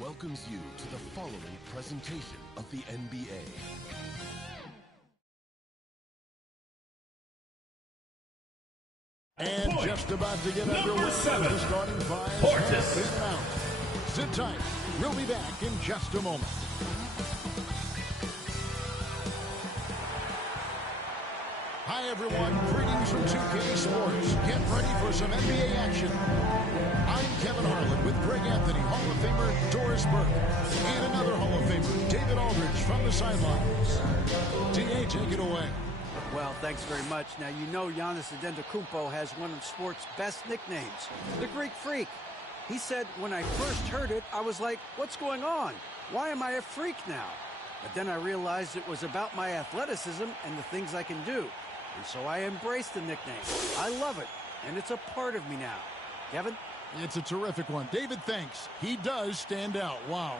welcomes you to the following presentation of the NBA. And just about to get underway. Number 7, The starting five Portis. has been announced. Sit tight. We'll be back in just a moment. Hi, everyone. Greetings from 2K Sports. Get ready for some NBA action. I'm Kevin Harlan with Greg Anthony, Hall of Famer Doris Burke, and another Hall of Famer, David Aldridge, from the sidelines. D.A., take it away. Well, thanks very much. Now, you know Giannis Antetokounmpo has one of sports' best nicknames, the Greek Freak. He said, when I first heard it, I was like, what's going on? Why am I a freak now? But then I realized it was about my athleticism and the things I can do. And so I embraced the nickname. I love it, and it's a part of me now. Kevin? It's a terrific one. David, thanks. He does stand out. Wow.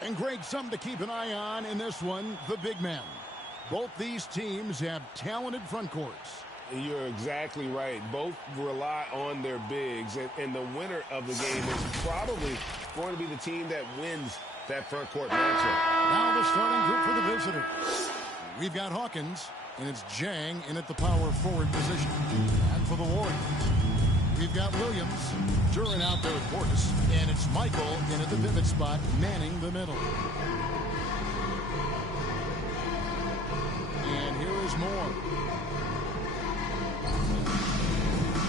And Greg, something to keep an eye on in this one, the big man. Both these teams have talented front courts. You're exactly right. Both rely on their bigs, and the winner of the game is probably going to be the team that wins that front court matchup. Now the starting group for the visitors. We've got Hawkins, and it's Jang in at the power forward position. And for the Warriors, we've got Williams, Duran out there with Portis, and it's Michael in at the pivot spot, manning the middle. And here is Moore.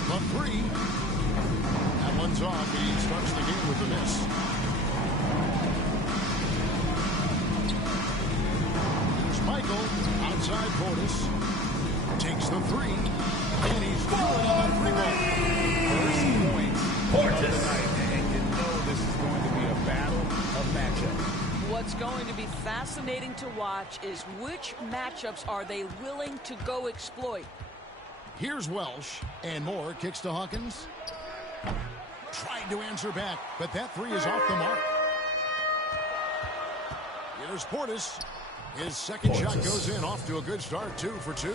The three. That one's off. He starts the game with the miss. Here's Michael outside Portis. Takes the three. And he's through it on the three ball. First point Portis. of the night, and you know this is going to be a battle of matchups. What's going to be fascinating to watch is which matchups are they willing to go exploit. Here's Welsh, and Moore kicks to Hawkins. Tried to answer back, but that three is off the mark. Here's Portis. His second shot goes in, off to a good start, 2 for 2.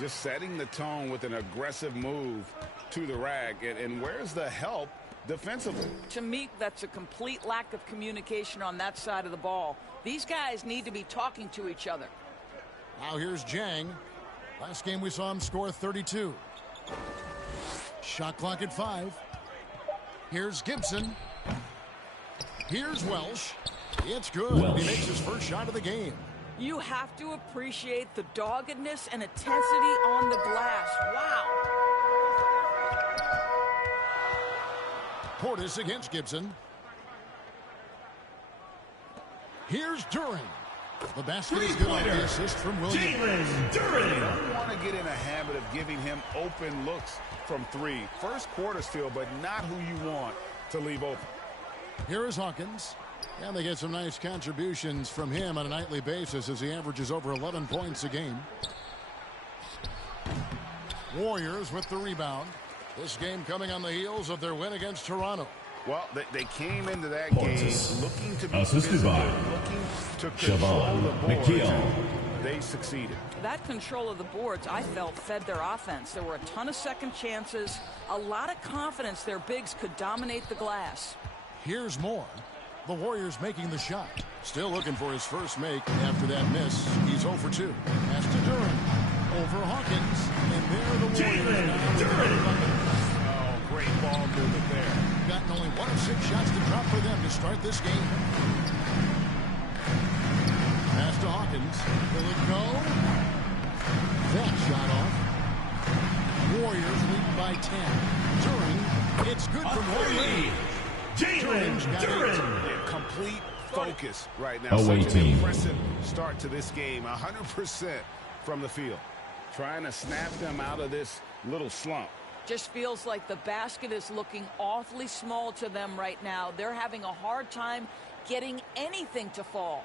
Just setting the tone with an aggressive move to the rack. And where's the help defensively? To me, that's a complete lack of communication on that side of the ball. These guys need to be talking to each other. Now here's Jang. Last game we saw him score 32. Shot clock at 5. Here's Gibson. Here's Welsh. It's good. Welsh. He makes his first shot of the game. You have to appreciate the doggedness and intensity on the glass. Wow. Portis against Gibson. Here's Duran. The basket is good on the assist from Williams. You don't want to get in a habit of giving him open looks from three. First quarter still, but not who you want to leave open. Here is Hawkins. And they get some nice contributions from him on a nightly basis as he averages over 11 points a game. Warriors with the rebound. This game coming on the heels of their win against Toronto. Well, they came into that game looking to be Assisted by looking to control the boards. They succeeded. That control of the boards, I felt, fed their offense. There were a ton of second chances, a lot of confidence their bigs could dominate the glass. Here's Moore. The Warriors making the shot. Still looking for his first make after that miss. He's 0 for 2. Pass to Duran. Over Hawkins. And there the Warriors. Oh, great ball movement there. Gotten only 1 of 6 shots to drop for them to start this game. Pass to Hawkins. Will it go? That shot off. Warriors lead by 10. Duran. It's good for Warriors. Duran. Complete focus right now. Away Such an team. impressive start to this game. 100% from the field. Trying to snap them out of this little slump. Just feels like the basket is looking awfully small to them right now. They're having a hard time getting anything to fall.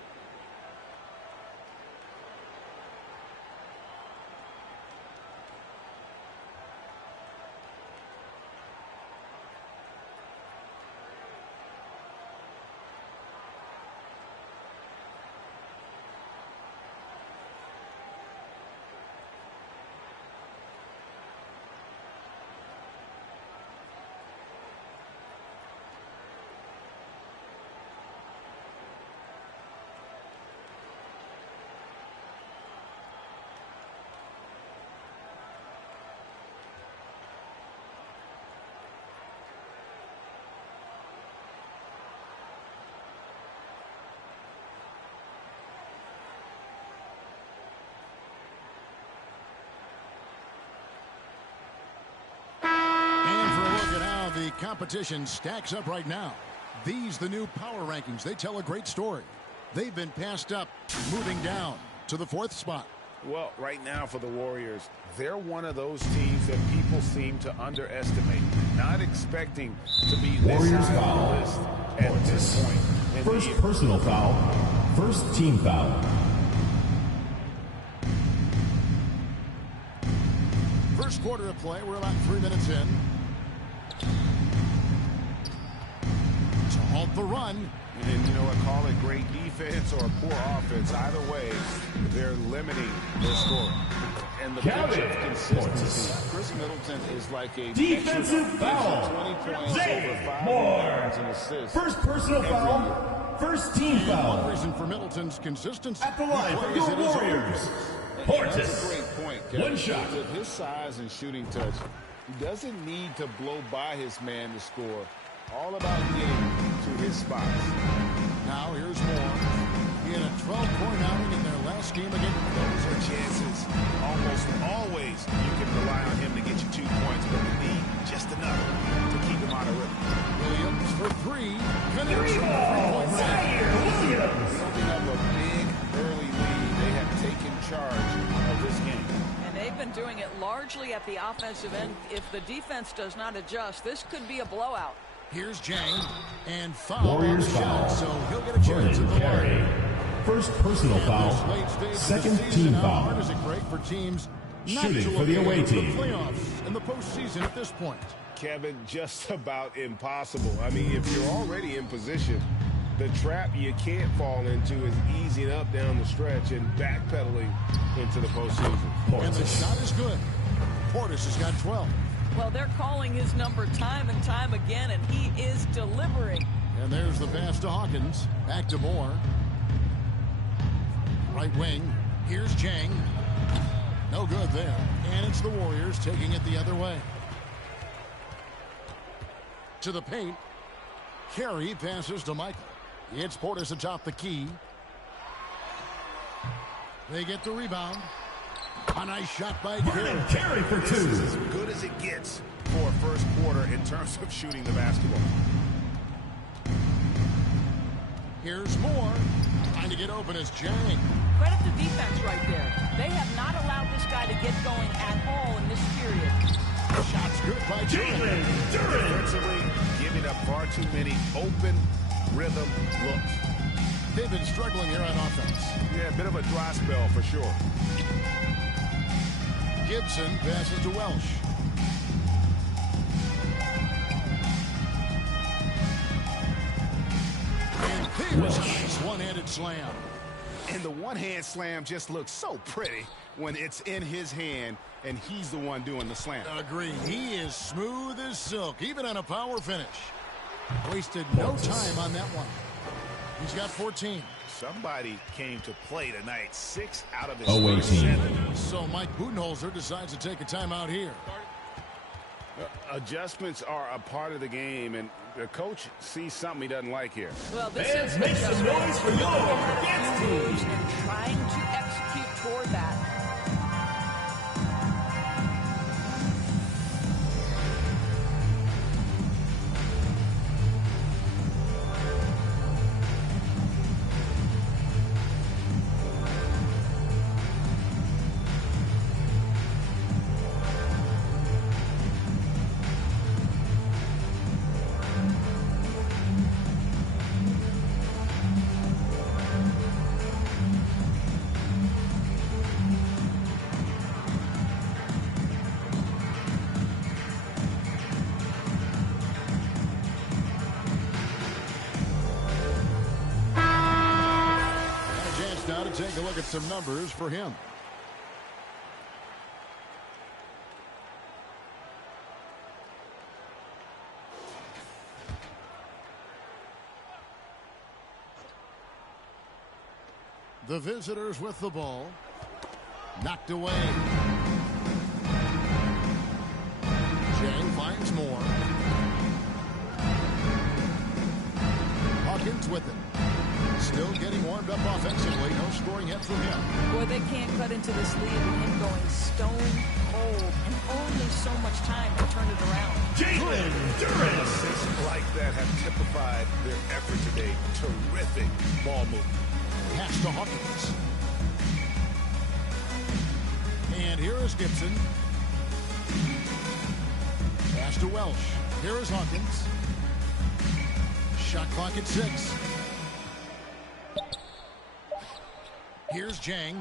competition stacks up right now. These, the new power rankings, they tell a great story. They've been passed up, moving down to the 4th spot. Well, right now for the Warriors, they're one of those teams that people seem to underestimate. Not expecting to be this Warriors high on the foul. list at this point. First personal foul. First team foul. First quarter of play, we're about 3 minutes in. To halt the run. And you know what, call it great defense or poor offense. Either way, they're limiting their score. And the Count picture it. of consistency, Chris Middleton is like a Defensive picture foul. of 20 points Zay over 5 Moore. rebounds and assists. First personal foul. First team One foul. reason for Middleton's consistency. At the line for He your plays at his own Warriors. That's a Portis. great point, Kevin. One shot. With his size and shooting touch, he doesn't need to blow by his man to score. All about getting to his spots. Now here's Moore. He had a 12-point outing in their last game against. Those are chances. Almost always you can rely on him to get you 2 points, but you need just enough to keep him out of rhythm. Williams for 3. Finish. Building up a big early lead. They have taken charge of this game. And they've been doing it largely at the offensive end. If the defense does not adjust, this could be a blowout. Here's Jang. And foul on Warriors the shot, foul. so he'll get a chance at the Carey. line. First personal foul. Late stage of Second the season, team how foul. hard is it great for teams not Shooting to for the appear away in team. the playoffs and the postseason at this point? Kevin, just about impossible. I mean, if you're already in position, the trap you can't fall into is easing up down the stretch and backpedaling into the postseason. And the shot is good. Portis has got 12. Well, they're calling his number time and time again, and he is delivering. And there's the pass to Hawkins. Back to Moore. Right wing. Here's Jang. No good there. And it's the Warriors taking it the other way. To the paint. Carey passes to Michael. It's Portis atop the key. They get the rebound. A nice shot by Carey. Carey for This is 2. as good as it gets for a first quarter in terms of shooting the basketball. Here's Moore. Trying to get open as Jang. Credit the defense right there. They have not allowed this guy to get going at all in this period. Shots good by Jang. Defensively, giving up far too many open rhythm looks. They've been struggling here on offense. Yeah, a bit of a dry spell for sure. Gibson passes to Welsh. And there's a nice one-handed slam. And the one-hand slam just looks so pretty when it's in his hand and he's the one doing the slam. Agreed. He is smooth as silk, even on a power finish. Wasted no time on that one. He's got 14. Somebody came to play tonight. 6 out of his Away first team. 7. So Mike Budenholzer decides to take a timeout here. Adjustments are a part of the game, and the coach sees something he doesn't like here. Well, this Fans, is make some adjustment. noise for your Ahead of a few dance moves team. and trying to execute toward that. Now to take a look at some numbers for him. The visitors with the ball. Knocked away. Jang finds more. Hawkins with it. Still getting warmed up offensively. No scoring yet from him. Boy, they can't cut into this lead with him going stone cold and only so much time to turn it around. Assists like that have typified their effort today. Terrific ball movement. Pass to Hawkins. And here is Gibson. Pass to Welsh. Here is Hawkins. Shot clock at 6. Here's Jang.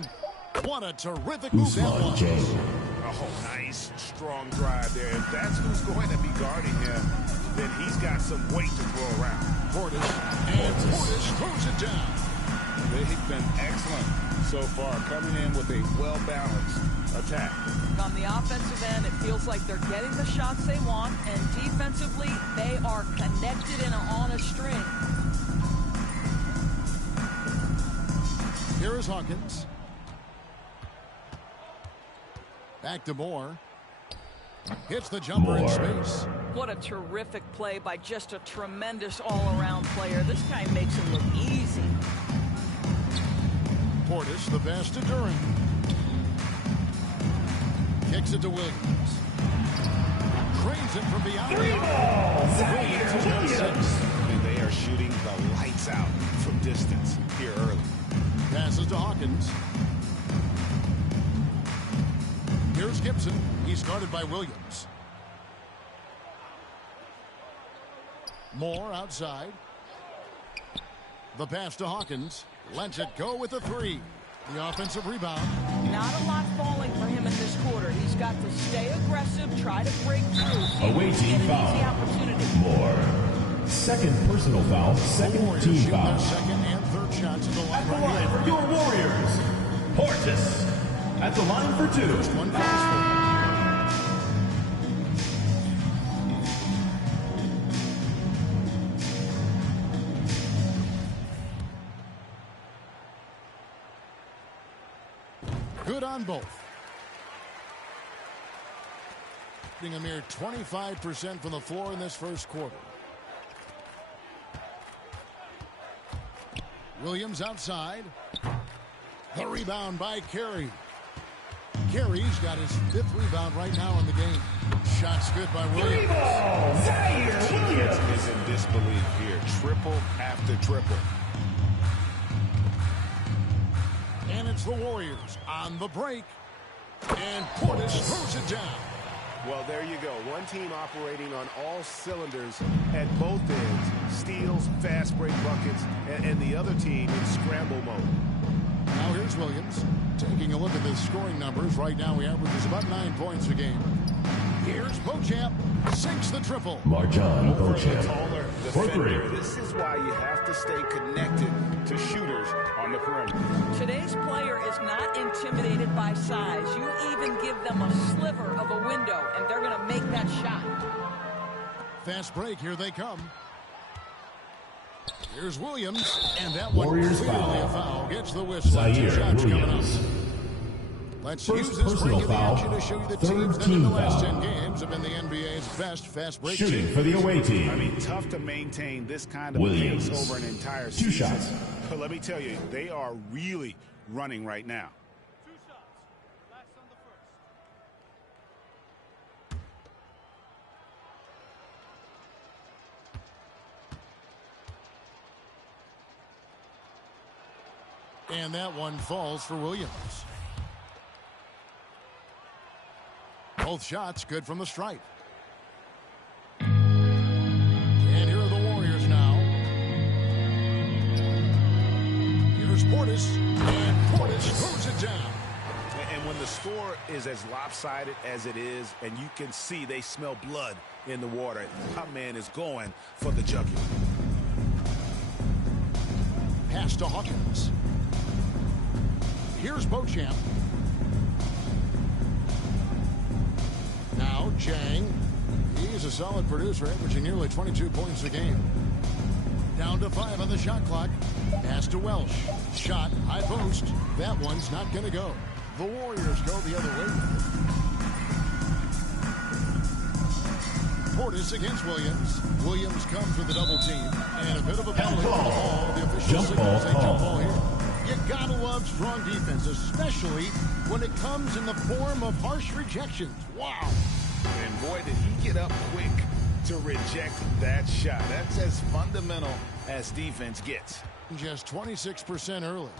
What a terrific move that was. Oh, nice, strong drive there. If that's who's going to be guarding him, then he's got some weight to throw around. Portis. And Portis throws it down. They've been excellent so far, coming in with a well-balanced attack. On the offensive end, it feels like they're getting the shots they want, and defensively, they are connected and on a string. Here is Hawkins. Back to Moore. Hits the jumper in space. What a terrific play by just a tremendous all-around player. This guy makes it look easy. Portis, the pass to Duran. Kicks it to Williams. Cranes it from beyond the arc. Williams is on 6. And they are shooting the lights out from distance here early. Passes to Hawkins. Here's Gibson. He's guarded by Williams. Moore outside. The pass to Hawkins. Lets it go with a 3. The offensive rebound. Not a lot falling for him in this quarter. He's got to stay aggressive, try to break through. Away team Get an foul. easy opportunity. Moore. Second personal foul. Second Warriors team shoot foul. their second and third shots at the line At the right line here. for your Warriors. Portis. At the line for 2. First one for good on both. Shooting a mere 25% from the floor in this first quarter. Williams outside. The rebound by Carey. Carey's got his 5th rebound right now in the game. Shots good by Williams. Williams is in disbelief here. Triple after triple. And it's the Warriors on the break. And Portis throws it down. Well, there you go. One team operating on all cylinders at both ends. Steals, fast break buckets, and the other team in scramble mode. Now here's Williams. Taking a look at the scoring numbers. Right now he averages about 9 points a game. Here's Beauchamp. Sinks the triple. Marjan For the Beauchamp. taller For defender, 3. this is why you have to stay connected to shooters on the perimeter. Today's player is not intimidated by size. You even give them a sliver of a window, and they're going to make that shot. Fast break. Here they come. Here's Williams. And that one Warriors clearly foul. a foul. Gets the whistle. 2 Zaire shots coming up. Williams. Let's First use this personal break of the foul. action to show you the Third teams that team in the last foul. 10 games have been the NBA's best fast break Shooting team. for the away I team. mean, tough to maintain this kind of Williams. pace over an entire 2 season. shots. But let me tell you, they are really running right now. 2 shots. Last on the first. And that one falls for Williams. Both shots good from the stripe. And here are the Warriors now. Here's Portis. And Portis throws it down. And when the score is as lopsided as it is, and you can see they smell blood in the water, that man is going for the jugular. Pass to Hawkins. Here's Beauchamp. Now Jang. He's a solid producer, averaging nearly 22 points a game. Down to 5 on the shot clock. Pass to Welsh. Shot, high post. That one's not going to go. The Warriors go the other way. Portis against Williams. Williams comes with a double team. And a bit of a penalty on the ball. The official Jump signals ball a jump call. ball here. You gotta love strong defense, especially when it comes in the form of harsh rejections. Wow. And boy, did he get up quick to reject that shot. That's as fundamental as defense gets. Just 26% early.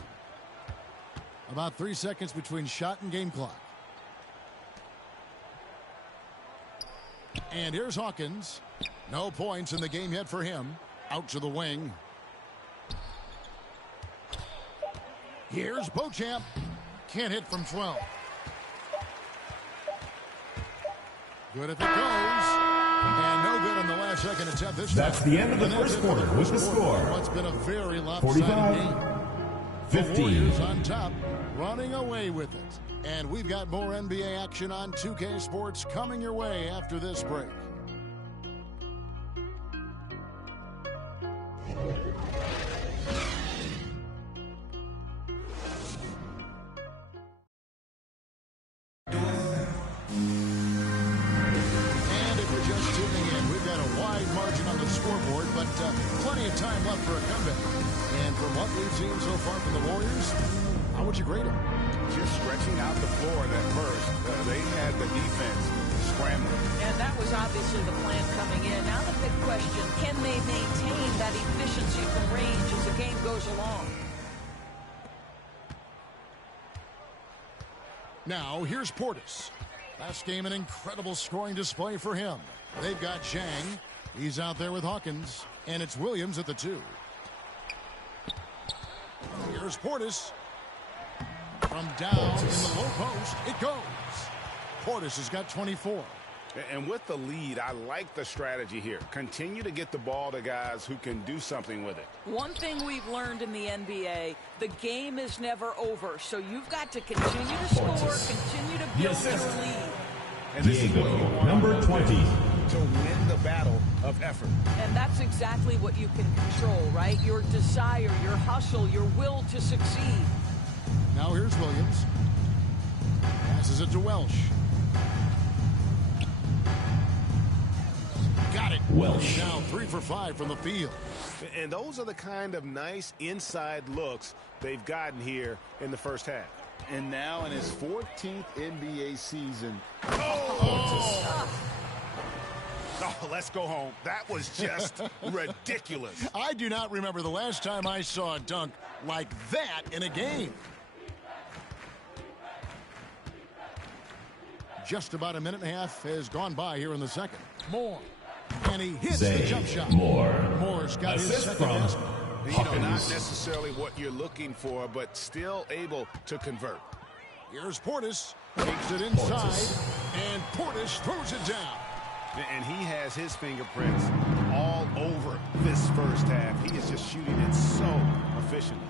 About 3 seconds between shot and game clock. And here's Hawkins. No points in the game yet for him. Out to the wing. Here's Beauchamp. Can't hit from 12. Good if it goes. And no good on the last second attempt this time. That's the end of the first quarter with the score. What's been a very lopsided 45, game. 15. The Warriors on top, running away with it. And we've got more NBA action on 2K Sports coming your way after this break. But plenty of time left for a comeback. And from what we've seen so far from the Warriors, how would you grade them? Just stretching out the floor at first. They had the defense scrambling. And that was obviously the plan coming in. Now the big question, can they maintain that efficiency from range as the game goes along? Now, here's Portis. Last game, an incredible scoring display for him. They've got Chang. He's out there with Hawkins, and it's Williams at the 2. Here's Portis. From down in the low post, it goes. Portis has got 24. And with the lead, I like the strategy here. Continue to get the ball to guys who can do something with it. One thing we've learned in the NBA, the game is never over. So you've got to continue to score, continue to build your lead. And this is what you want number 20. To win the battle of effort. And that's exactly what you can control, right? Your desire, your hustle, your will to succeed. Now here's Williams. Passes it to Welsh. Got it. Welsh. Now 3 for 5 from the field. And those are the kind of nice inside looks they've gotten here in the first half. And now in his 14th NBA season. Oh, let's go home. That was just ridiculous. I do not remember the last time I saw a dunk like that in a game. Just about a minute and a half has gone by here in the second. Moore. And he hits the jump shot. Moore's got his second basket. You know, not necessarily what you're looking for, but still able to convert. Here's Portis. Takes it inside. And Portis throws it down. And he has his fingerprints all over this first half. He is just shooting it so efficiently.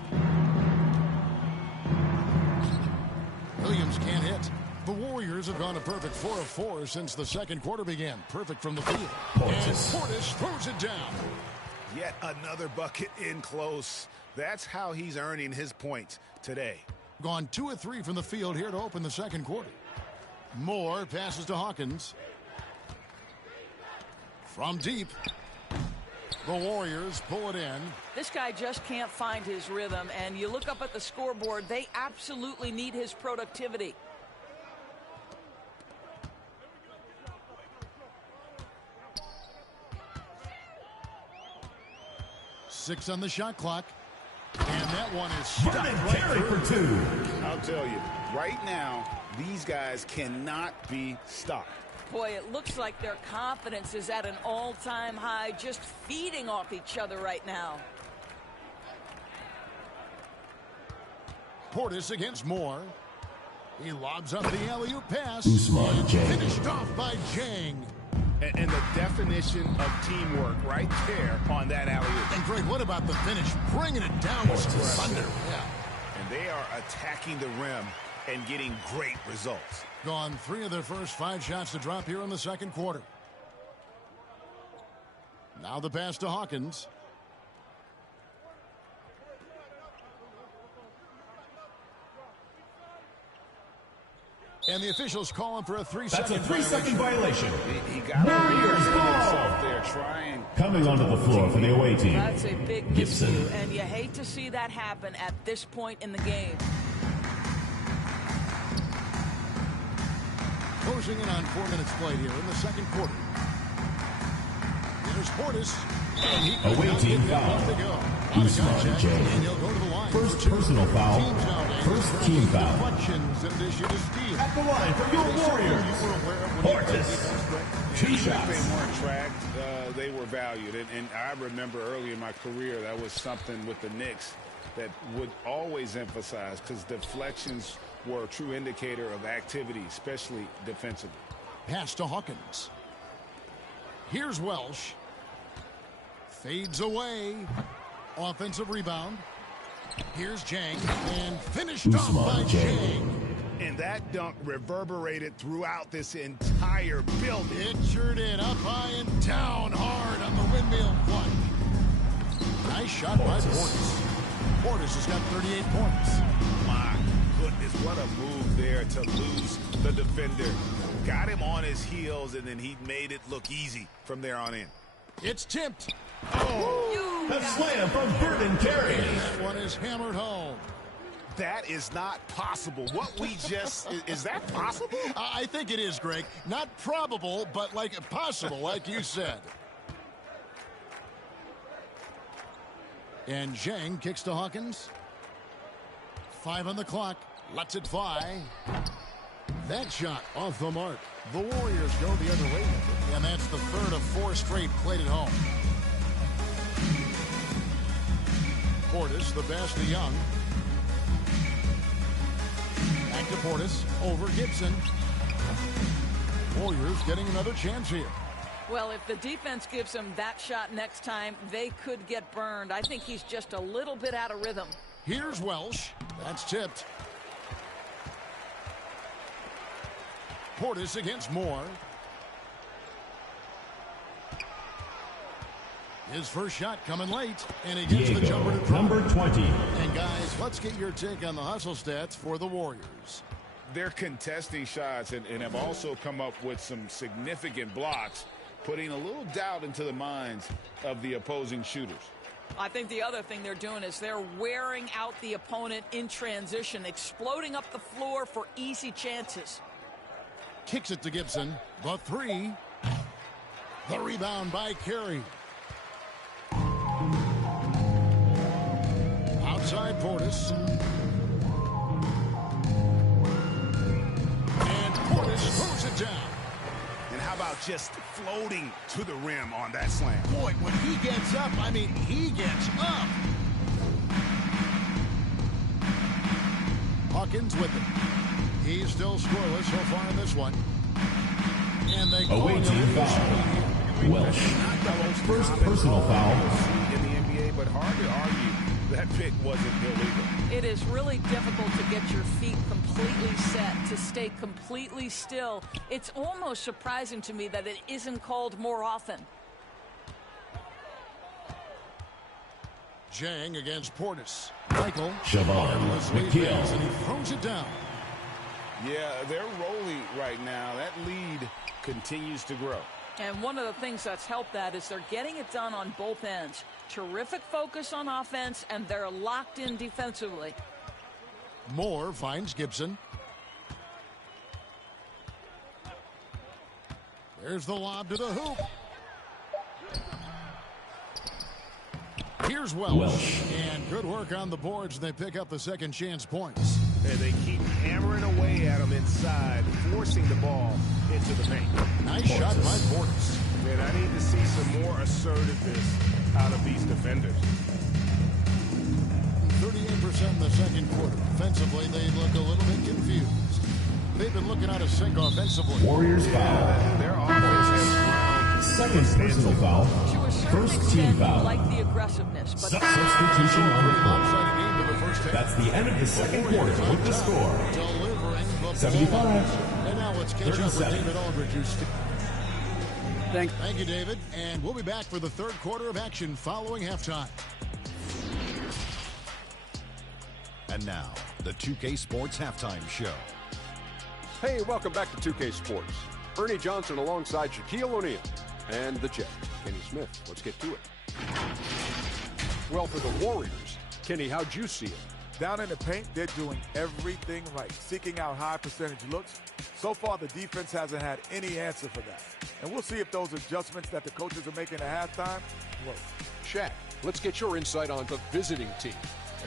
Williams can't hit. The Warriors have gone a perfect 4 of 4 since the second quarter began. Perfect from the field. And Portis throws it down. Yet another bucket in close. That's how he's earning his points today. Gone 2 of 3 from the field here to open the second quarter. Moore passes to Hawkins. From deep, the Warriors pull it in. This guy just can't find his rhythm, and you look up at the scoreboard, they absolutely need his productivity. Six on the shot clock. And that one is stopped Carry for 2. I'll tell you, right now, these guys cannot be stopped. Boy, it looks like their confidence is at an all-time high, just feeding off each other right now. Portis against Moore. He lobs up the alley-oop pass. Usman Jang. Finished off by Jang. And the definition of teamwork right there on that alley-oop. And Greg, what about the finish? Bringing it down with some thunder. Yeah. And they are attacking the rim and getting great results. Gone 3 of their first 5 shots to drop here in the second quarter. Now the pass to Hawkins. And the officials calling for a 3-second That's a 3-second violation. He got Warriors ball. there trying. Coming onto the floor for the away team. That's a big Gibson. miscue, and you hate to see that happen at this point in the game. Closing in on 4 minutes played here in the second quarter. There's Portis. And he Away team foul. Usman J. And he'll go to the line. First personal foul. First team foul. Deflections in addition to steal. At the line for your Warriors. Portis. 2 shots. They weren't tracked. They were valued. And I remember early in my career, that was something with the Knicks that would always emphasize, because deflections were a true indicator of activity, especially defensively. Pass to Hawkins. Here's Welsh. Fades away. Offensive rebound. Here's Jang. And finished off by Jang. And that dunk reverberated throughout this entire building. It sure did. Up high and down hard on the windmill clutch. Nice shot by Portis. Portis has got 38 points. My goodness, what a move there to lose the defender. Got him on his heels, and then he made it look easy from there on in. It's tipped. Oh, A slam from Burton Carey. That one is hammered home. that is not possible. What we just, is that possible? I think it is, Greg. Not probable, but like possible, like you said. And Zhang kicks to Hawkins. 5 on the clock. Lets it fly. That shot off the mark. The Warriors go the other way. And that's the third of 4 straight played at home. Portis, the best of Young. Back to Portis. Over Gibson. Warriors getting another chance here. Well, if the defense gives him that shot next time, they could get burned. I think he's just a little bit out of rhythm. Here's Welsh. That's tipped. Portis against Moore. His first shot coming late, and he gets the jumper to drop. Number 20. And guys, let's get your take on the hustle stats for the Warriors. They're contesting shots and have also come up with some significant blocks, putting a little doubt into the minds of the opposing shooters. I think the other thing they're doing is they're wearing out the opponent in transition, exploding up the floor for easy chances. Kicks it to Gibson. The 3. The rebound by Carey. Outside Portis. And Portis throws it down. And how about just floating to the rim on that slam? Boy, when he gets up, I mean, he gets up. Hawkins with it. He's still scoreless so far in this one. And they go Away team foul. Welsh. First personal foul. In the NBA, but hard to argue that pick wasn't illegal. It is really difficult to get your feet completely set, to stay completely still. It's almost surprising to me that it isn't called more often. Zhang against Portis. Michael. Siobhan McKeel. And he throws it down. Yeah, they're rolling right now. That lead continues to grow. And one of the things that's helped that is they're getting it done on both ends. Terrific focus on offense, and they're locked in defensively. Moore finds Gibson. There's the lob to the hoop. Here's Welsh. And good work on the boards. They pick up the second chance points. And they keep hammering away at him inside, forcing the ball into the paint. Nice shot by Portis. And I need to see some more assertiveness out of these defenders. 38% in the second quarter. Offensively, they look a little bit confused. They've been looking out of sync offensively. Warriors foul. Their offense has Second personal foul. To a certain First extent, team you foul. like the aggressiveness, but Substitution on the court. Outside the game to the first half. That's the end of the second quarter with the score. Delivering the 75. ball. And now let's catch up with 37. David Aldridge. Thank Thank you, David. And we'll be back for the third quarter of action following halftime. And now, the 2K Sports Halftime Show. Hey, welcome back to 2K Sports. Ernie Johnson alongside Shaquille O'Neal and the Jet, Kenny Smith. Let's get to it. Well, for the Warriors, Kenny, how'd you see it? Down in the paint, they're doing everything right, seeking out high percentage looks. So far, the defense hasn't had any answer for that. And we'll see if those adjustments that the coaches are making at halftime work. Shaq, let's get your insight on the visiting team.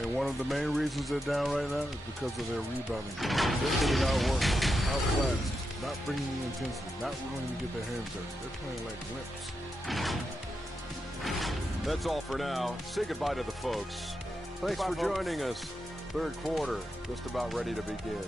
And one of the main reasons they're down right now is because of their rebounding. They're getting outworked, outclassed, not bringing the intensity, not willing to get their hands dirty. They're playing like wimps. That's all for now. Say goodbye to the folks. Thanks for joining us. Third quarter, just about ready to begin.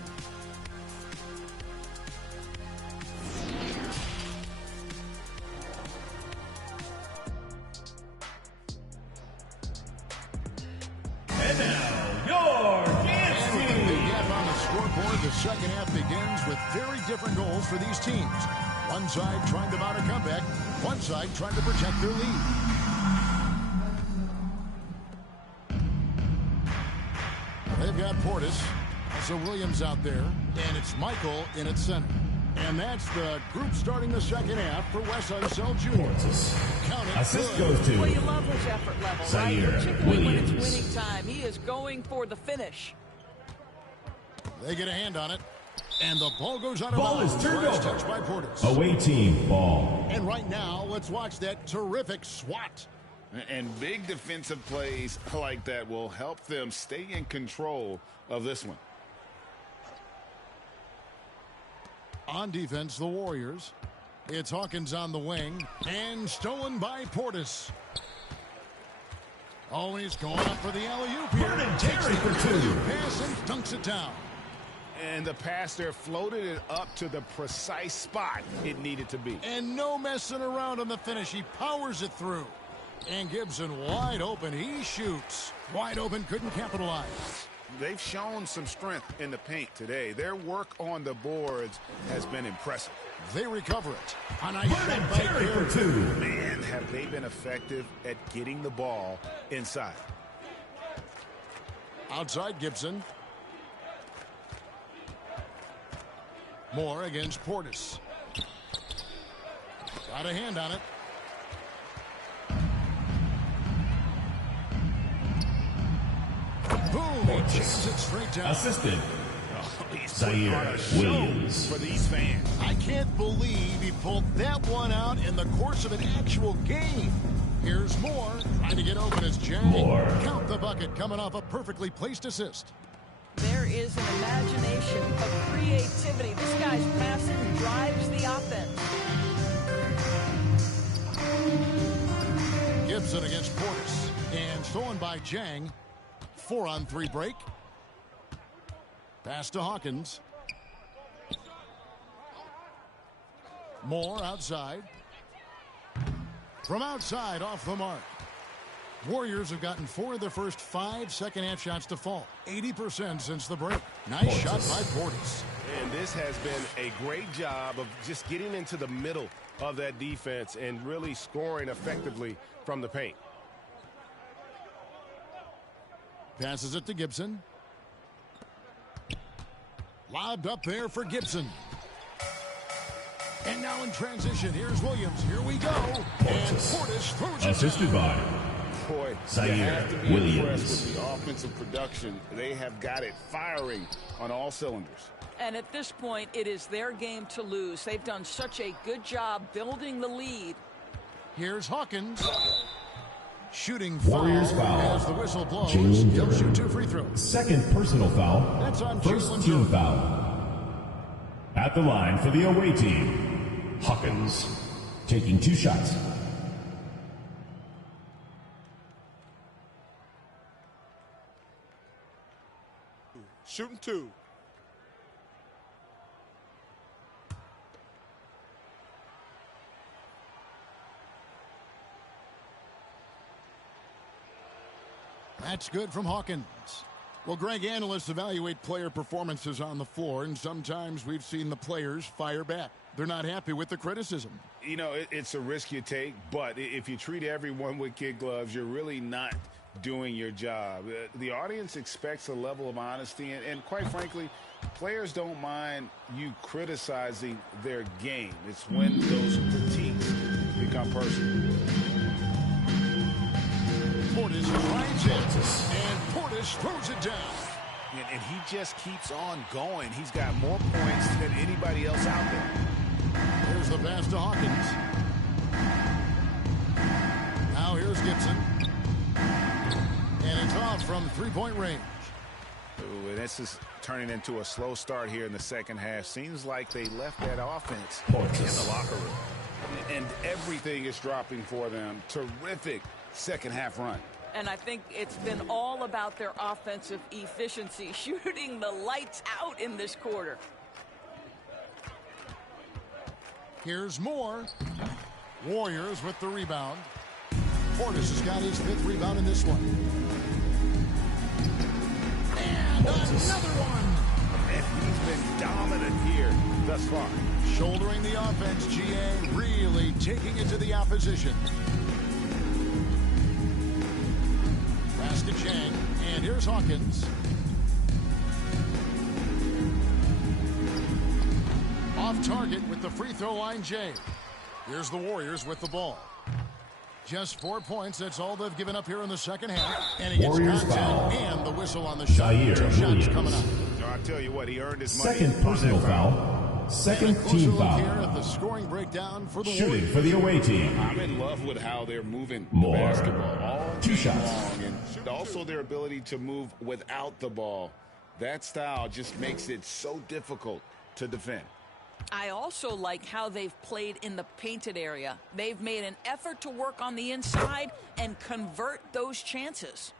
And now, your dance And with the team. big gap on the scoreboard, the second half begins with very different goals for these teams. One side trying to mount a comeback, one side trying to protect their lead. They've got Portis, also Williams out there, and it's Michael in its center. And that's the group starting the second half for Wes Unseld Jr. Count it. Assist goes to Well, you love his effort level, right? Zaire Particularly when it's Williams. winning time. He is going for the finish. They get a hand on it, and the ball goes out of Ball is bounds. turned Last over. touch by Portis. Away team ball. And right now, let's watch that terrific swat. And big defensive plays like that will help them stay in control of this one. On defense, the Warriors. It's Hawkins on the wing, and stolen by Portis. Oh, he's going up for the alley-oop here. Vernon Takes Terry the for two. pass and dunks it down. And the pass there floated it up to the precise spot it needed to be. And no messing around on the finish. He powers it through. And Gibson wide open. He shoots. Wide open, couldn't capitalize. They've shown some strength in the paint today. Their work on the boards has been impressive. They recover it. A nice Vernon shot by Terry Terry. for two. Man, have they been effective at getting the ball inside. Outside Gibson. Moore against Portis. Got a hand on it. Boom! He jams it straight down. Assisted. He's Zaire putting on a show Williams. for these fans. I can't believe he pulled that one out in the course of an actual game. Here's Moore trying to get open as Jang. Moore. Count the bucket coming off a perfectly placed assist. There is an imagination of creativity. This guy's passing drives the offense. Gibson against Portis. And stolen by Jang. 4-on-3 break. Pass to Hawkins. Moore outside. From outside, off the mark. Warriors have gotten 4 of their first 5 second-half shots to fall. 80% since the break. Nice Portis. shot by Portis. And this has been a great job of just getting into the middle of that defense and really scoring effectively from the paint. Passes it to Gibson. Lobbed up there for Gibson. And now in transition, here's Williams. Here we go. And Portis throws it Assisted down. by Boy, Zaire you have to be Williams. impressed with the offensive production. They have got it firing on all cylinders. And at this point, it is their game to lose. They've done such a good job building the lead. Here's Hawkins. Shooting foul. Warriors foul. As the whistle blows, Jalen he'll Dillon. shoot 2 free throws. Second personal foul. That's on First Jalen team Dillon. foul. At the line for the away team, Hawkins taking 2 shots. Shooting 2. That's good from Hawkins. Well, Greg, analysts evaluate player performances on the floor, and sometimes we've seen the players fire back. They're not happy with the criticism. You know, it's a risk you take, but if you treat everyone with kid gloves, you're really not doing your job. The audience expects a level of honesty, and quite frankly, players don't mind you criticizing their game. It's when those critiques become personal. Portis drives it, and Portis throws it down. And he just keeps on going. He's got more points than anybody else out there. Here's the pass to Hawkins. Now here's Gibson. And it's off from three-point range. Ooh, and this is turning into a slow start here in the second half. Seems like they left that offense Portis in the locker room. And everything is dropping for them. Terrific second half run. And I think it's been all about their offensive efficiency, shooting the lights out in this quarter. Here's Moore. Warriors with the rebound. Portis has got his 5th rebound in this one. And another one. And he's been dominant here thus far. Shouldering the offense, GA, really taking it to the opposition. Pass to Chang, and here's Hawkins. Off target with the free throw line, Jay. Here's the Warriors with the ball. Just 4 points, that's all they've given up here in the second half. And he gets contact and the whistle on the shot. 2 shots coming up. I'll tell you what, he earned his money. Second personal foul. Second team foul. Here at the scoring breakdown for the Shooting Warriors. for the away team. I'm in love with how they're moving the Moore. basketball all 2 game shots. long, and also their ability to move without the ball. That style just makes it so difficult to defend. I also like how they've played in the painted area. They've made an effort to work on the inside and convert those chances.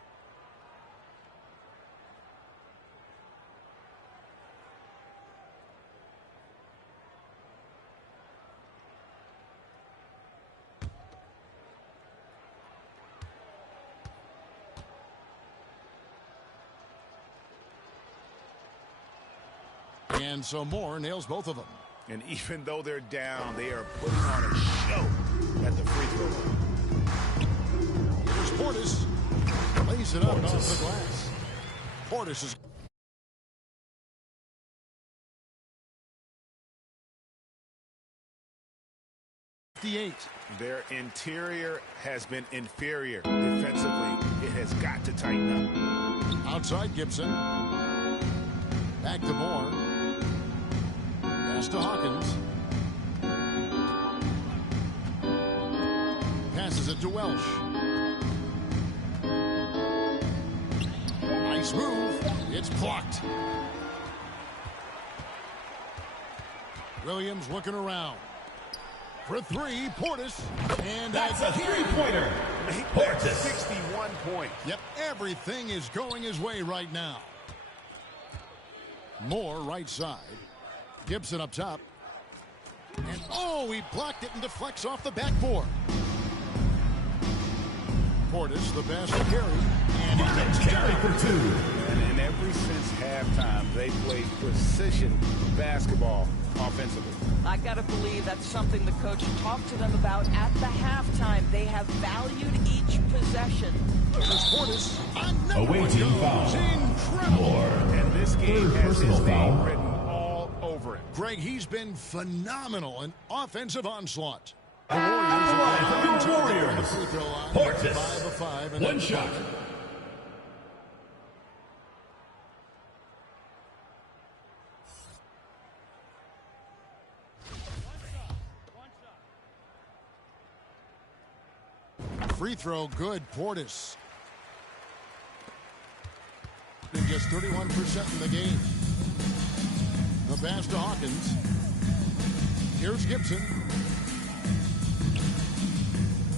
And so Moore nails both of them. And even though they're down, they are putting on a show at the free throw line. Here's Portis. Lays it up off the glass. Portis is... Their interior has been inferior defensively. It has got to tighten up. Outside Gibson. Back to Moore. Pass to Hawkins. Passes it to Welsh. Nice move. It's blocked. Williams looking around. For 3, Portis. And that's a three-pointer. Portis. 61 points. Yep, everything is going his way right now. Moore right side. Gibson up top. And oh, he blocked it and deflects off the backboard. Portis, the pass to Carey. And he gets Carey for 2. And ever since halftime, they played precision basketball offensively. I got to believe that's something the coach talked to them about at the halftime. They have valued each possession. Here's Portis. Away team foul. Incredible. Moore. And this game Third has his personal name foul. written all over it. Greg, he's been phenomenal in offensive onslaught. The Warriors. free throw line. Portis. 5 of 5. And 1 shot. Free throw good, Portis. And just 31% in the game. The pass to Hawkins. Here's Gibson.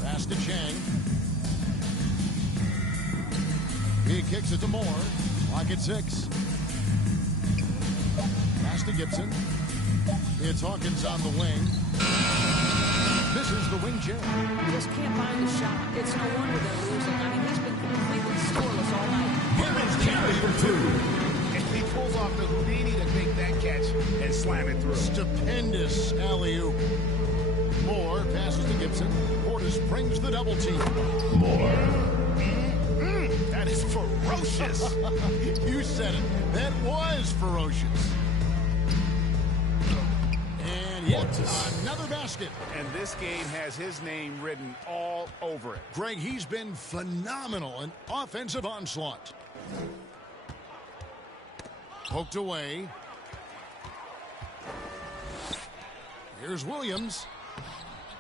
Pass to Chang. He kicks it to Moore. Clock at 6. Pass to Gibson. It's Hawkins on the wing. Misses the wing chair. He just can't find the shot. It's no wonder they're losing. I mean, he's been completely scoreless all night. Carey for 2. And he pulls off the Houdini to make that catch and slam it through. Stupendous alley-oop. Moore passes to Gibson. Portis brings the double team. Moore. That is ferocious. You said it. That was ferocious. And yet another basket. And this game has his name written all over it. Greg, he's been phenomenal in offensive onslaught. Poked away. Here's Williams.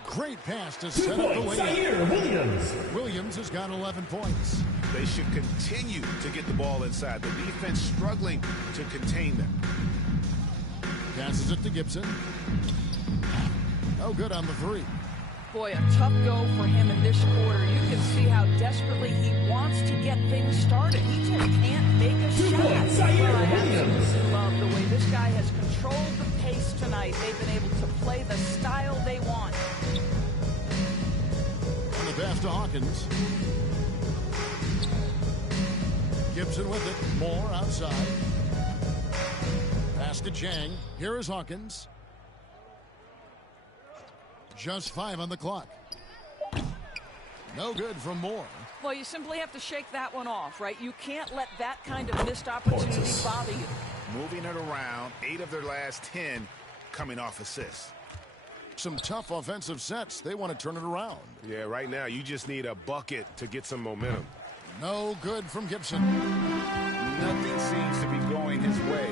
Great pass to set up the lead. Williams has got 11 points. They should continue to get the ball inside. The defense struggling to contain them. Passes it to Gibson. No good on the three. Boy, a tough go for him in this quarter. You can see how desperately he wants to get things started. He just can't make a shot. Well, I absolutely love the way this guy has controlled the pace tonight. They've been able to play the style they want. On the pass to Hawkins. Gibson with it. Moore outside. Pass to Chang. Here is Hawkins. Just 5 on the clock. No good from Moore. Well, you simply have to shake that one off, right? You can't let that kind of missed opportunity bother you. Moving it around, 8 of their last 10 coming off assists. Some tough offensive sets. They want to turn it around. Yeah, right now you just need a bucket to get some momentum. No good from Gibson. Nothing seems to be going his way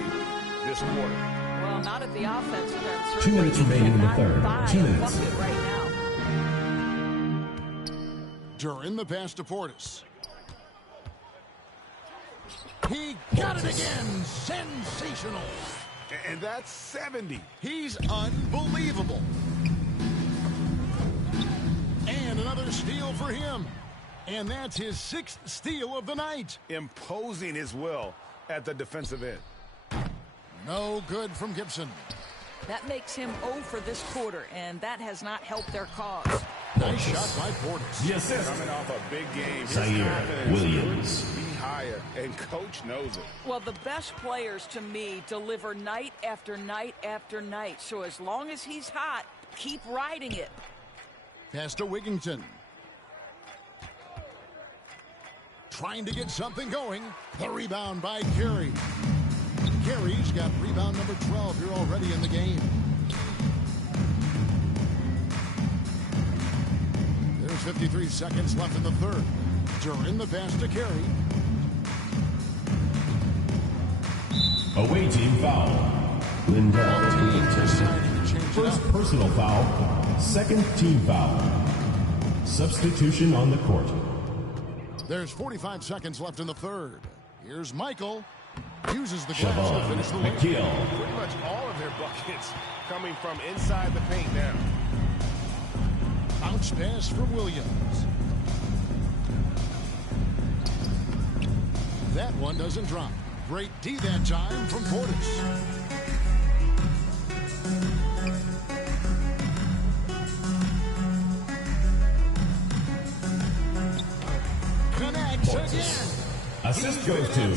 this quarter. Well, not at the offensive end. 2 minutes remaining in the third. 2 minutes. Right now. During the pass to Portis. He got it again. Sensational. And that's 70. He's unbelievable. And another steal for him. And that's his 6th steal of the night. Imposing his will at the defensive end. No good from Gibson. That makes him 0 for this quarter, and that has not helped their cause. Nice shot by Portis. The assist. Coming off a big game. Zaire Williams. Be higher, and coach knows it. Well, the best players to me deliver night after night after night. So as long as he's hot, keep riding it. Pass to Wigginton. Trying to get something going. The rebound by Carey. Carey's got rebound number 12 here already in the game. There's 53 seconds left in the third. During the pass to Carey. Away team foul. Lindell first personal foul. 2nd team foul. Substitution on the court. There's 45 seconds left in the third. Here's Michael. Uses the glass to finish the lead. Pretty much all of their buckets coming from inside the paint now. Bounce pass for Williams. That one doesn't drop. Great D that time from Portis. Connects again. Assist goes to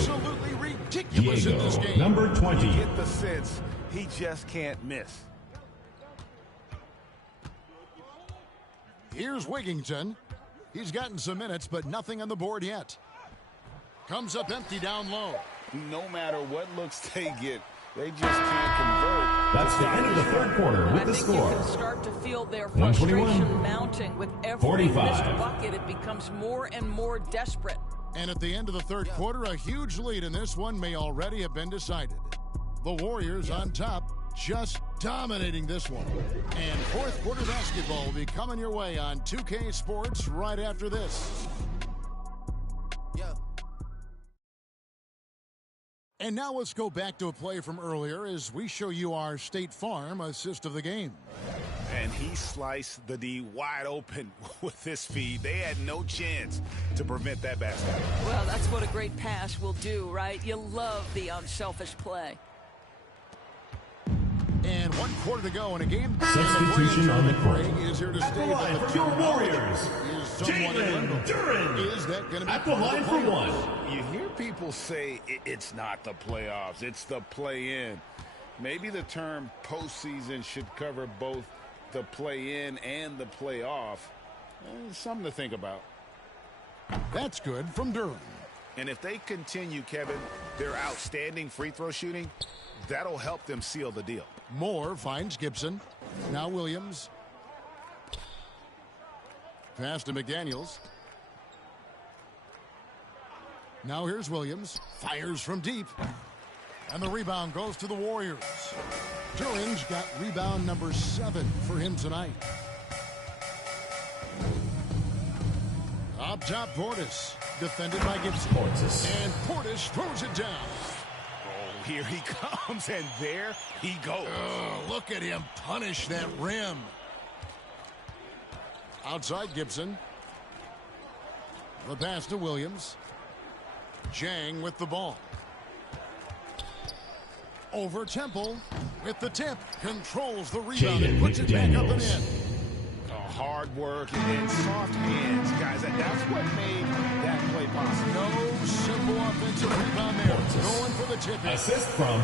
Diego, number 20. You get the sense he just can't miss. Here's Wigginton. He's gotten some minutes, but nothing on the board yet. Comes up empty down low. No matter what looks they get, they just can't convert. That's the end of the third quarter with the score. You can start to feel their frustration mounting. With every 45. missed bucket, it becomes more and more desperate. And at the end of the third quarter, a huge lead in this one may already have been decided. The Warriors on top, just dominating this one. And fourth quarter basketball will be coming your way on 2K Sports right after this. And now let's go back to a play from earlier as we show you our State Farm assist of the game. And he sliced the D wide open with this feed. They had no chance to prevent that basket. Well, that's what a great pass will do, right? You love the unselfish play. And 1 quarter to go in a game. Substitution on the court. Is here to stay for your Warriors. Jalen Duren. Is that going to be at the line for one? You hear people say it's not the playoffs, it's the play-in. Maybe the term postseason should cover both the play-in and the playoff. Something to think about. That's good from Duren. And if they continue, Kevin, their outstanding free throw shooting, that'll help them seal the deal. Moore finds Gibson. Now Williams. Pass to McDaniels. Now here's Williams. Fires from deep. And the rebound goes to the Warriors. Duran's got rebound number 7 for him tonight. Up top, Portis. Defended by Gibson. Portis. And Portis throws it down. Oh, here he comes, and there he goes. Oh, look at him punish that rim. Outside Gibson. The pass to Williams. Jang with the ball. Over Temple with the tip. Controls the rebound and puts it back up and in. Hard work and soft hands, guys. That's what made that play possible. No simple offensive rebound there. Going for the tip. Assist from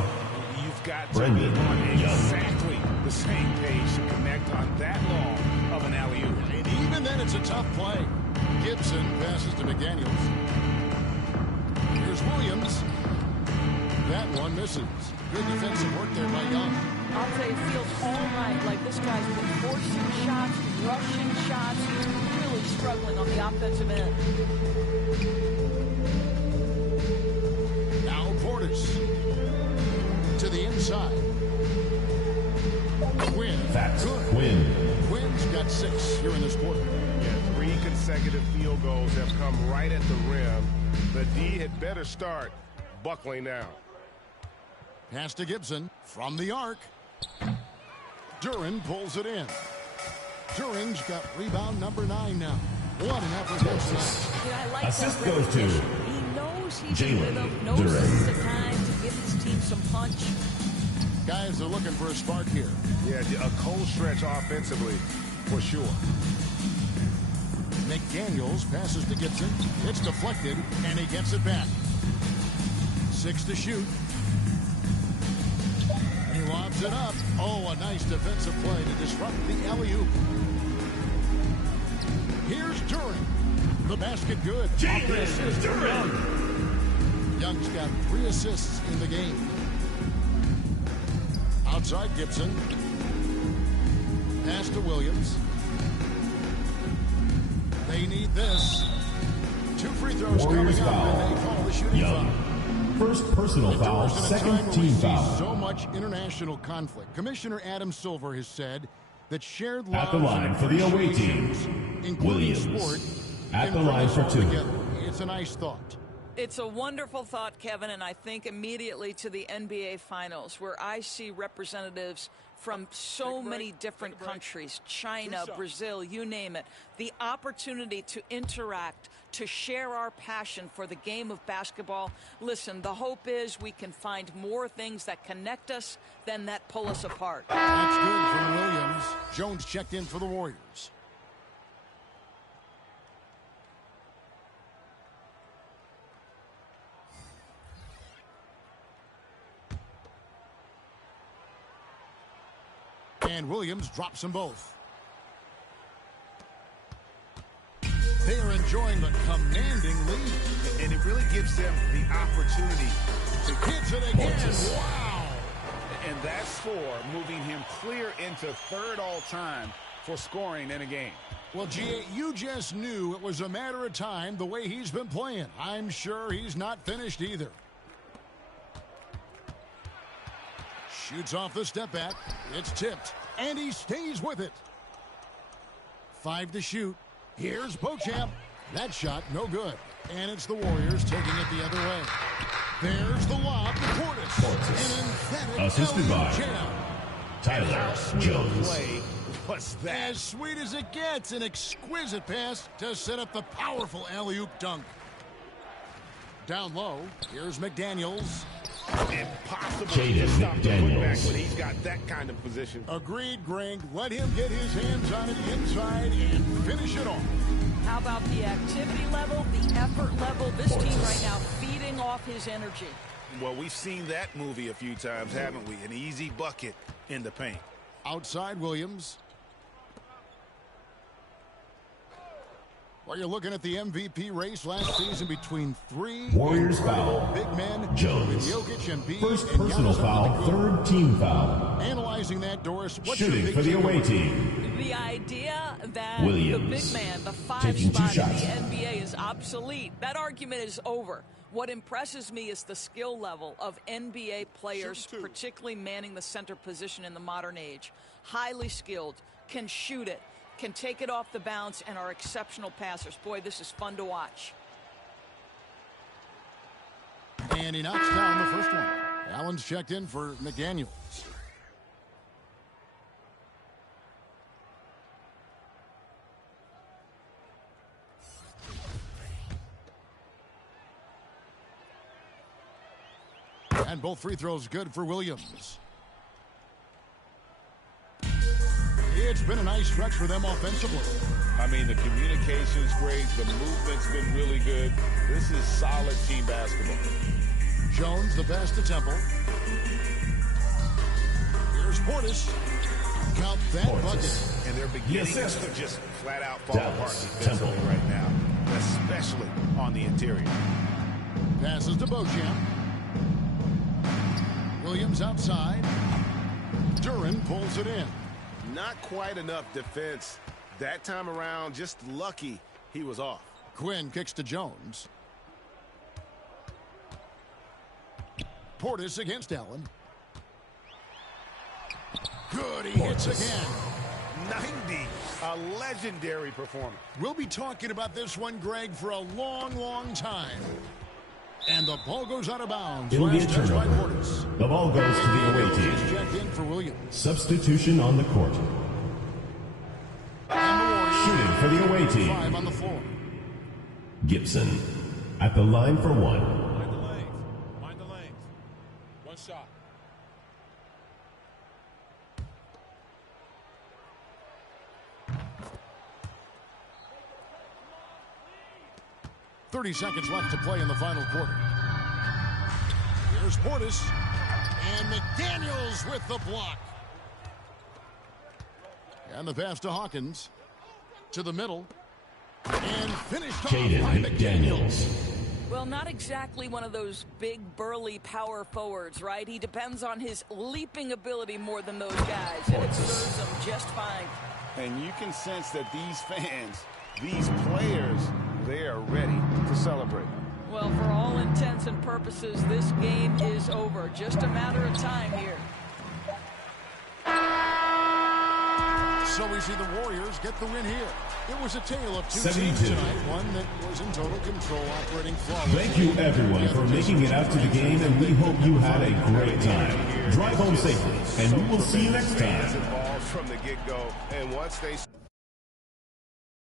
You've got to Brendan be on Young. exactly the same page to connect on that long of an alley-oop. And even then, it's a tough play. Gibson passes to McDaniels. Here's Williams. That one misses. Good defensive work there by Young. I'll tell you, it feels all right like this guy's been forcing shots, rushing shots. He's really struggling on the offensive end. Now Portis. To the inside. Quinn. That's Good. Quinn. Quinn's got 6 here in this quarter. Yeah, 3 consecutive field goals have come right at the rim. The D had better start buckling now. Pass to Gibson from the arc. Duran pulls it in. Duran's got rebound number 9 now. What an effort this I like Assist that goes to he knows he's in Jalen rhythm, knows Duran. this is the time to give his team some punch. Guys are looking for a spark here. Yeah, a cold stretch offensively, for sure. McDaniels passes to Gibson. It's deflected, and he gets it back. 6 to shoot. He lobs it up. Oh, a nice defensive play to disrupt the alley-oop. Here's Duran. The basket good. Jalen Duran. Young's got 3 assists in the game. Outside Gibson. Pass to Williams. They need this. 2 free throws Warriors coming up, and they foul. call the shooting Young. foul. First personal foul, Doors in a second time when we team see foul. So much international conflict. Commissioner Adam Silver has said that shared At the lives line and for the away appreciations, team, including Williams. sport, At can the bring line us for all 2. together. It's a nice thought. It's a wonderful thought, Kevin, and I think immediately to the NBA Finals, where I see representatives from so many different countries, China, Brazil, you name it, the opportunity to interact, to share our passion for the game of basketball. Listen, the hope is we can find more things that connect us than that pull us apart. That's good from Williams. Jones checked in for the Warriors. And Williams drops them both. They are enjoying the commanding lead. And it really gives them the opportunity to hit it again. Wow. And that score moving him clear into 3rd all-time for scoring in a game. Well, G.A., you just knew it was a matter of time the way he's been playing. I'm sure he's not finished either. Shoots off the step back. It's tipped, and he stays with it. 5 to shoot. Here's Beauchamp. That shot, no good. And it's the Warriors taking it the other way. There's the lob to Portis. An emphatic Assisted by jam. Tyler Jones. Play was that? As sweet as it gets, an exquisite pass to set up the powerful alley-oop dunk. Down low, here's McDaniels. Impossible Jaden to stop the putback McDaniels. when he's got that kind of position. Agreed, Greg. Let him get his hands on it inside and finish it off. How about the activity level, the effort level? This team right now feeding off his energy. Well, we've seen that movie a few times, haven't we? An easy bucket in the paint. Outside Williams. Well, you're looking at the MVP race last season between three Warriors foul. big men, Jones. Jokic and Embiid. First personal foul, third team foul. Analyzing that, Doris, what's Shooting for the away team. The idea that Williams. the big man, the five Taking two spot in shots. the NBA is obsolete. That argument is over. What impresses me is the skill level of NBA players, particularly manning the center position in the modern age. Highly skilled, can shoot it, can take it off the bounce, and are exceptional passers. Boy, this is fun to watch. And he knocks down the first one. Allen's checked in for McDaniels. And both free throws good for Williams. It's been a nice stretch for them offensively. I mean, the communication's great. The movement's been really good. This is solid team basketball. Jones, the pass to Temple. Here's Portis. Count that bucket. And they're beginning to just flat out fall apart defensively right now, especially on the interior. Passes to Beauchamp. Williams outside. Duran pulls it in. Not quite enough defense that time around. Just lucky he was off. Quinn kicks to Jones. Portis against Allen. Good, he hits again. 90, a legendary performance. We'll be talking about this one, Greg, for a long, long time. And the ball goes out of bounds. It'll be a Last touch by turnover. Portis. The ball goes to the away He's team. checked in for Williams. Substitution on the court. And the Warriors Shooting for the away team. 5 on the floor. Gibson at the line for one. Mind the lanes. Mind the lanes. One shot. .30 seconds left to play in the final quarter. Here's Portis. And McDaniels with the block. And the pass to Hawkins. To the middle. And finished off Jaden by McDaniels. Well, not exactly one of those big, burly power forwards, right? He depends on his leaping ability more than those guys, and it serves him just fine. And you can sense that these fans, these players, they are ready to celebrate. Well, for all intents and purposes, this game is over. Just a matter of time here. So we see the Warriors get the win here. It was a tale of two 72. teams tonight. One that was in total control, operating flawlessly. Thank you, everyone, for making it out to the game, and we hope you had a great time. Drive home safely, and we will see you next time. Balls from the get-go, and once they